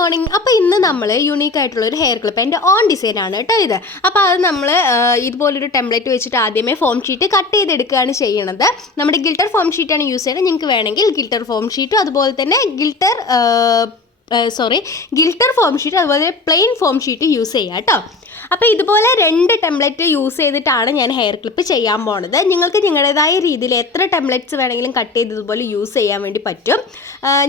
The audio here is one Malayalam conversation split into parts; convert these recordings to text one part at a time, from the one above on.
മോർണിംഗ് അപ്പോൾ ഇന്ന് നമ്മൾ യുണീക്ക് ആയിട്ടുള്ള ഒരു ഹെയർ ക്ലിപ്പ് എന്റെ ഓൺ ഡിസൈൻ ആണ് കേട്ടോ ഇത്. അപ്പോൾ അത് നമ്മൾ ഇതുപോലൊരു ടെംപ്ലേറ്റ് വെച്ചിട്ട് ആദ്യമേ ഫോം ഷീറ്റ് കട്ട് ചെയ്തെടുക്കുകയാണ് ചെയ്യണത്. നമ്മുടെ ഗിൽട്ടർ ഫോം ഷീറ്റാണ് യൂസ് ചെയ്യുന്നത്. നിങ്ങൾക്ക് വേണമെങ്കിൽ ഗിൽട്ടർ ഫോം ഷീറ്റും അതുപോലെ തന്നെ glitter sorry glitter foam sheet അതുപോലെ പ്ലെയിൻ ഫോം ഷീറ്റ് യൂസ് ചെയ്യാം കേട്ടോ. അപ്പോൾ ഇതുപോലെ രണ്ട് ടെംപ്ലേറ്റ് യൂസ് ചെയ്തിട്ടാണ് ഞാൻ ഹെയർ ക്ലിപ്പ് ചെയ്യാൻ പോണത്. നിങ്ങൾക്ക് നിങ്ങളുടേതായ രീതിയിൽ എത്ര ടെംപ്ലേറ്റ്സ് വേണമെങ്കിലും കട്ട് ചെയ്ത് ഇതുപോലെ യൂസ് ചെയ്യാൻ വേണ്ടി പറ്റും.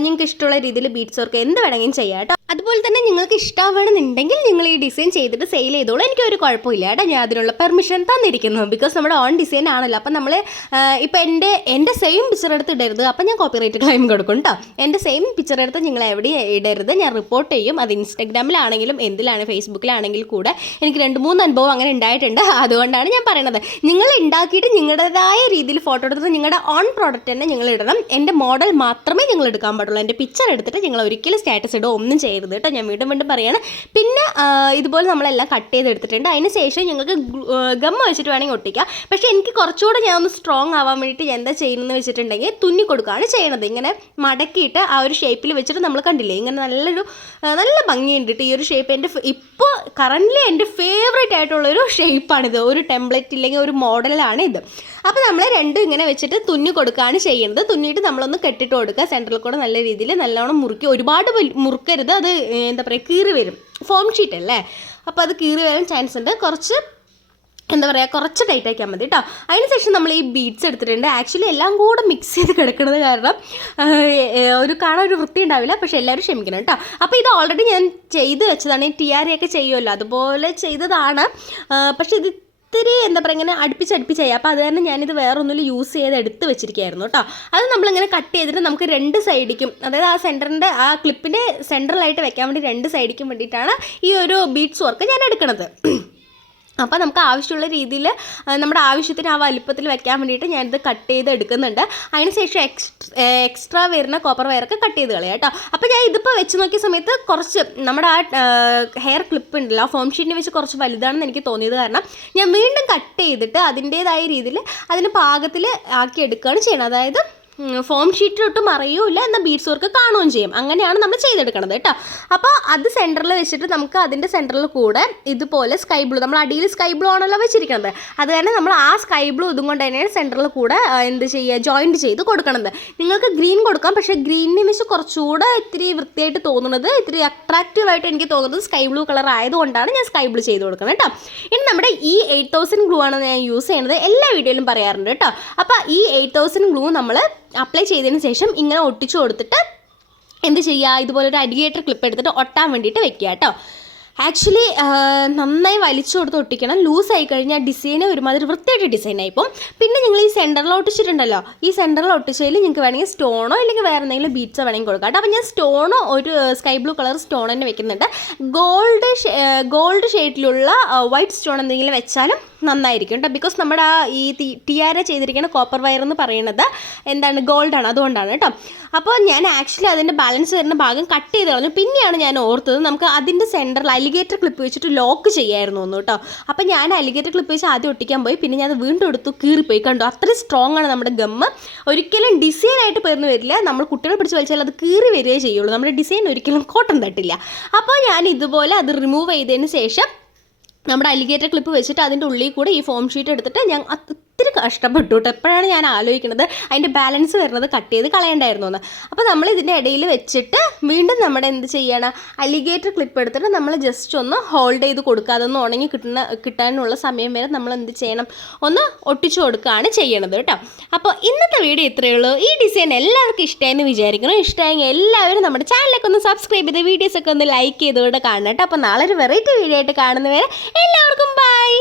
നിങ്ങൾക്ക് ഇഷ്ടമുള്ള രീതിയിൽ ബീറ്റ്സ് വർക്ക് എന്ത് വേണമെങ്കിലും ചെയ്യാം കേട്ടോ. അതുപോലെ തന്നെ നിങ്ങൾക്ക് ഇഷ്ടമാവണമെന്നുണ്ടെങ്കിൽ നിങ്ങൾ ഈ ഡിസൈൻ ചെയ്തിട്ട് സെയിൽ ചെയ്തോളൂ. എനിക്ക് ഒരു കുഴപ്പമില്ല. കേട്ടോ ഞാൻ അതിനുള്ള പെർമിഷൻ തന്നിരിക്കുന്നു. ബിക്കോസ് നമ്മുടെ ഓൺ ഡിസൈൻ ആണല്ലോ. അപ്പം നമ്മൾ ഇപ്പോൾ എന്റെ എന്റെ സെയിം പിക്ചർ എടുത്ത് ഇടരുത്. അപ്പം ഞാൻ കോപ്പിറൈറ്റ് ക്ലെയിം കൊടുക്കും കേട്ടോ എന്റെ സെയിം പിക്ചർ എടുത്ത് നിങ്ങൾ എവിടെ ഇടരുത്? ഞാൻ റിപ്പോർട്ട് ചെയ്യും. അത് ഇൻസ്റ്റാഗ്രാമിലാണെങ്കിലും എന്തിലാണ്? ഫേസ്ബുക്കിലാണെങ്കിൽ കൂടെ എനിക്ക് രണ്ട് മൂന്ന് അനുഭവം അങ്ങനെ ഉണ്ടായിട്ടുണ്ട്. അതുകൊണ്ടാണ് ഞാൻ പറയുന്നത് നിങ്ങൾ ഉണ്ടാക്കിയിട്ട് നിങ്ങളുടേതായ രീതിയിൽ ഫോട്ടോ എടുത്ത് നിങ്ങളുടെ ഓൺ പ്രോഡക്റ്റ് തന്നെ നിങ്ങൾ ഇടണം. എന്റെ മോഡൽ മാത്രമേ നിങ്ങൾ എടുക്കാൻ പാടുള്ളൂ. എന്റെ പിക്ചർ എടുത്തിട്ട് നിങ്ങൾ ഒരിക്കലും സ്റ്റാറ്റസ് ഇടുക ഒന്നും ചെയ്യരുത്. കേട്ടോ. ഞാൻ വീണ്ടും വീണ്ടും പറയാണ്. പിന്നെ ഇതുപോലെ നമ്മളെല്ലാം കട്ട് ചെയ്തെടുത്തിട്ടുണ്ട്. അതിന് ശേഷം ഞങ്ങൾക്ക് ഗമ്മ വെച്ചിട്ട് വേണമെങ്കിൽ ഒട്ടിക്കാം. പക്ഷേ എനിക്ക് കുറച്ചുകൂടെ ഞാൻ ഒന്ന് സ്ട്രോങ് ആവാൻ വേണ്ടിയിട്ട് ഞാൻ എന്താ ചെയ്യുന്നതെന്ന് വെച്ചിട്ടുണ്ടെങ്കിൽ തുന്നി കൊടുക്കുകയാണ് ചെയ്യണത്. ഇങ്ങനെ മടക്കിയിട്ട് ആ ഒരു ഷേപ്പിൽ വെച്ചിട്ട് നമ്മൾ കണ്ടില്ലേ? ഇങ്ങനെ നല്ലൊരു നല്ല ഭംഗിയുണ്ട് ഈ ഒരു ഷേപ്പ് എന്റെ ഇപ്പോൾ കറന്റ്ലി എന്റെ ഫേവറേറ്റ് ആയിട്ടുള്ളൊരു ഷേപ്പാണിത് ഒരു ടെംപ്ലേറ്റ് ഇല്ലെങ്കിൽ ഒരു മോഡലാണ് ഇത് അപ്പോൾ നമ്മൾ രണ്ടും ഇങ്ങനെ വെച്ചിട്ട് തുന്നി കൊടുക്കുകയാണ് ചെയ്യുന്നത്. തുന്നിയിട്ട് നമ്മളൊന്ന് കെട്ടിട്ട് കൊടുക്കുക. സെന്ററിൽ കൂടെ നല്ല രീതിയിൽ നല്ലോണം മുറുക്കി ഒരുപാട് മുറുക്കരുത്. അത് എന്താ പറയുക കീറി വരും. ഫോം ഷീറ്റ് അല്ലേ? അപ്പോൾ അത് കീറി വരാൻ ചാൻസ് ഉണ്ട്. കുറച്ച് എന്താ പറയുക കുറച്ച് ടൈറ്റ് ആക്കിയാൽ മതി കേട്ടോ അതിനുശേഷം നമ്മൾ ഈ ബീഡ്സ് എടുത്തിട്ടുണ്ട്. ആക്ച്വലി എല്ലാം കൂടെ മിക്സ് ചെയ്ത് കിടക്കുന്നത് കാരണം ഒരു കാണാൻ ഒരു വൃത്തി ഉണ്ടാവില്ല. പക്ഷേ എല്ലാവരും ക്ഷമിക്കണം കേട്ടോ അപ്പോൾ ഇത് ഓൾറെഡി ഞാൻ ചെയ്ത് വെച്ചതാണ്. ഈ ടി ആർ ഒക്കെ ചെയ്യുമല്ലോ. അതുപോലെ ചെയ്തതാണ്. പക്ഷേ ഇത് ഇത്തിരി എന്താ പറയുക ഇങ്ങനെ അടുപ്പിച്ച് അടുപ്പിച്ച് അപ്പോൾ അത് തന്നെ ഞാനിത് വേറൊന്നും യൂസ് ചെയ്ത് എടുത്ത് വെച്ചിരിക്കുകയായിരുന്നു കേട്ടോ. അത് നമ്മളിങ്ങനെ കട്ട് ചെയ്തിട്ട് നമുക്ക് രണ്ട് സൈഡിക്കും അതായത് ആ സെന്ററിന്റെ ആ ക്ലിപ്പിന്റെ സെൻട്രലായിട്ട് വെക്കാൻ വേണ്ടി രണ്ട് സൈഡിക്കും വേണ്ടിയിട്ടാണ് ഈ ഒരു ബീഡ്സ് വർക്ക് ഞാൻ എടുക്കണത്. അപ്പോൾ നമുക്ക് ആവശ്യമുള്ള രീതിയിൽ നമ്മുടെ ആവശ്യത്തിന് ആ വലിപ്പത്തിൽ വെക്കാൻ വേണ്ടിയിട്ട് ഞാനിത് കട്ട് ചെയ്ത് എടുക്കുന്നുണ്ട്. അതിനുശേഷം ശേഷം എക്സ്ട്രാ വരുന്ന കോപ്പർ വയറൊക്കെ കട്ട് ചെയ്ത് കളയാം കേട്ടോ. അപ്പോൾ ഞാൻ ഇതിപ്പോൾ വെച്ച് നോക്കിയ സമയത്ത് കുറച്ച് നമ്മുടെ ആ ഹെയർ ക്ലിപ്പ് ഉണ്ടല്ലോ ഫോം ഷീറ്റിനെ വെച്ച് കുറച്ച് വലുതാണെന്ന് എനിക്ക് തോന്നിയത് കാരണം ഞാൻ വീണ്ടും കട്ട് ചെയ്തിട്ട് അതിന്റേതായ രീതിയിൽ അതിന് പാകത്തിൽ ആക്കി എടുക്കുകയാണ് ചെയ്യണം അതായത് ഫോം ഷീറ്റിലൊട്ടും അറിയൂല എന്നാൽ ബീഡ്സ് വർക്ക് കാണുകയും ചെയ്യും. അങ്ങനെയാണ് നമ്മൾ ചെയ്തെടുക്കണത് കേട്ടോ. അപ്പോൾ അത് സെന്ററിൽ വെച്ചിട്ട് നമുക്ക് അതിന്റെ സെന്ററിൽ കൂടെ ഇതുപോലെ സ്കൈ ബ്ലൂ നമ്മൾ അടിയിൽ സ്കൈ ബ്ലൂ ആണല്ലോ വെച്ചിരിക്കുന്നത് അത് തന്നെ നമ്മൾ ആ സ്കൈ ബ്ലൂ ഇതും കൊണ്ട് തന്നെയാണ് സെന്ററിൽ കൂടെ എന്ത് ചെയ്യുക ജോയിന്റ് ചെയ്ത് കൊടുക്കണത്. നിങ്ങൾക്ക് ഗ്രീൻ കൊടുക്കാം പക്ഷേ ഗ്രീനിനെ വെച്ച് കുറച്ചുകൂടെ ഇത്തിരി വൃത്തിയായിട്ട് തോന്നുന്നത് ഇത്തിരി അട്രാക്റ്റീവ് ആയിട്ട് എനിക്ക് തോന്നുന്നത് സ്കൈ ബ്ലൂ കളർ ആയതുകൊണ്ടാണ് ഞാൻ സ്കൈ ബ്ലൂ ചെയ്ത് കൊടുക്കുന്നത് കേട്ടോ. ഇനി നമ്മുടെ ഈ എയ്റ്റ് തൗസൻഡ് ഗ്ലൂ ആണ് ഞാൻ യൂസ് ചെയ്യുന്നത്. എല്ലാ വീഡിയോയിലും പറയാറുണ്ട് കേട്ടോ. അപ്പോൾ ഈ എയ്റ്റ് തൗസൻഡ് ഗ്ലൂ നമ്മൾ അപ്ലൈ ചെയ്തതിന് ശേഷം ഇങ്ങനെ ഒട്ടിച്ചു കൊടുത്തിട്ട് എന്ത് ചെയ്യുക? ഇതുപോലെ ഒരു അഡിഗേറ്റർ ക്ലിപ്പ് എടുത്തിട്ട് ഒട്ടാൻ വേണ്ടിയിട്ട് വെക്കുക കേട്ടോ. ആക്ച്വലി നന്നായി വലിച്ചു കൊടുത്ത് ഒട്ടിക്കണം. ലൂസായി കഴിഞ്ഞാൽ ഡിസൈൻ ഒരുമാതിരി വൃത്തിയായിട്ട് ഡിസൈൻ ആയിപ്പോൾ പിന്നെ നിങ്ങൾ ഈ സെന്ററിൽ ഒട്ടിച്ചിട്ടുണ്ടല്ലോ. ഈ സെന്ററിൽ ഒട്ടിച്ചതിൽ നിങ്ങൾക്ക് വേണമെങ്കിൽ സ്റ്റോണോ അല്ലെങ്കിൽ വേറെ എന്തെങ്കിലും ബീറ്റ്സോ വേണമെങ്കിൽ കൊടുക്കാം കേട്ടോ. അപ്പോൾ ഞാൻ സ്റ്റോണോ ഒരു സ്കൈ ബ്ലൂ കളർ സ്റ്റോൺ തന്നെ വെക്കുന്നുണ്ട്. ഗോൾഡ് ഗോൾഡ് ഷെയ്ഡിലുള്ള വൈറ്റ് സ്റ്റോൺ എന്തെങ്കിലും വെച്ചാലും നന്നായിരിക്കും കേട്ടോ ബിക്കോസ് നമ്മുടെ ആ ഈ ടിയാര ചെയ്തിരിക്കുന്ന കോപ്പർ വയർ എന്ന് പറയുന്നത് എന്താണ് ഗോൾഡാണ് അതുകൊണ്ടാണ് കേട്ടോ അപ്പോൾ ഞാൻ ആക്ച്വലി അതിന്റെ ബാലൻസ് വരുന്ന ഭാഗം കട്ട് ചെയ്ത് കളഞ്ഞു. പിന്നെയാണ് ഞാൻ ഓർത്തത് നമുക്ക് അതിന്റെ സെന്ററിൽ അലിഗേറ്റർ ക്ലിപ്പ് വെച്ചിട്ട് ലോക്ക് ചെയ്യായിരുന്നു ഒന്ന് കേട്ടോ അപ്പോൾ ഞാൻ അലിഗേറ്റർ ക്ലിപ്പ് വെച്ച് ആദ്യം ഒട്ടിക്കാൻ പോയി. പിന്നെ ഞാൻ അത് വീണ്ടും എടുത്തു കീറിപ്പോയി. കണ്ടു? അത്രയും സ്ട്രോങ് ആണ് നമ്മുടെ ഗമ്മ് ഒരിക്കലും ഡിസൈൻ ആയിട്ട് പേർന്ന് വരില്ല. നമ്മൾ കുട്ടികളെ പിടിച്ച് വലിച്ചാൽ അത് കീറി വരികയേ ചെയ്യുള്ളൂ. നമ്മുടെ ഡിസൈൻ ഒരിക്കലും കോട്ടം തട്ടില്ല. അപ്പോൾ ഞാൻ ഇതുപോലെ അത് റിമൂവ് ചെയ്തതിന് ശേഷം നമ്മുടെ അലിഗേറ്റർ ക്ലിപ്പ് വെച്ചിട്ട് അതിന്റെ ഉള്ളിൽ കൂടെ ഈ ഫോം ഷീറ്റ് എടുത്തിട്ട് ഞാൻ ഒത്തിരി കഷ്ടപ്പെട്ടു കേട്ടോ. എപ്പോഴാണ് ഞാൻ ആലോചിക്കുന്നത് അതിന്റെ ബാലൻസ് വരുന്നത് കട്ട് ചെയ്ത് കളയണ്ടായിരുന്നു എന്ന് അപ്പോൾ നമ്മൾ ഇതിന്റെ ഇടയിൽ വെച്ചിട്ട് വീണ്ടും നമ്മുടെ എന്ത് ചെയ്യണം? അലിഗേറ്റർ ക്ലിപ്പ് എടുത്തിട്ട് നമ്മൾ ജസ്റ്റ് ഒന്ന് ഹോൾഡ് ചെയ്ത് കൊടുക്കുക. അതൊന്ന് ഉണങ്ങി കിട്ടുന്ന കിട്ടാനുള്ള സമയം വരെ നമ്മൾ എന്ത് ചെയ്യണം? ഒന്ന് ഒട്ടിച്ചു കൊടുക്കുകയാണ് ചെയ്യണത് കേട്ടോ. അപ്പോൾ ഇന്നത്തെ വീഡിയോ ഇത്രയേ ഉള്ളൂ. ഈ ഡിസൈൻ എല്ലാവർക്കും ഇഷ്ടമായെന്ന് വിചാരിക്കണം ഇഷ്ടമായെങ്കിൽ എല്ലാവരും നമ്മുടെ ചാനലൊക്കെ ഒന്ന് സബ്സ്ക്രൈബ് ചെയ്ത് വീഡിയോസൊക്കെ ഒന്ന് ലൈക്ക് ചെയ്തുകൊണ്ട് കാണണം കേട്ടോ. അപ്പോൾ നാളെ ഒരു വെറൈറ്റി വീഡിയോ ആയിട്ട് കാണുന്നവരെ എല്ലാവർക്കും ബൈ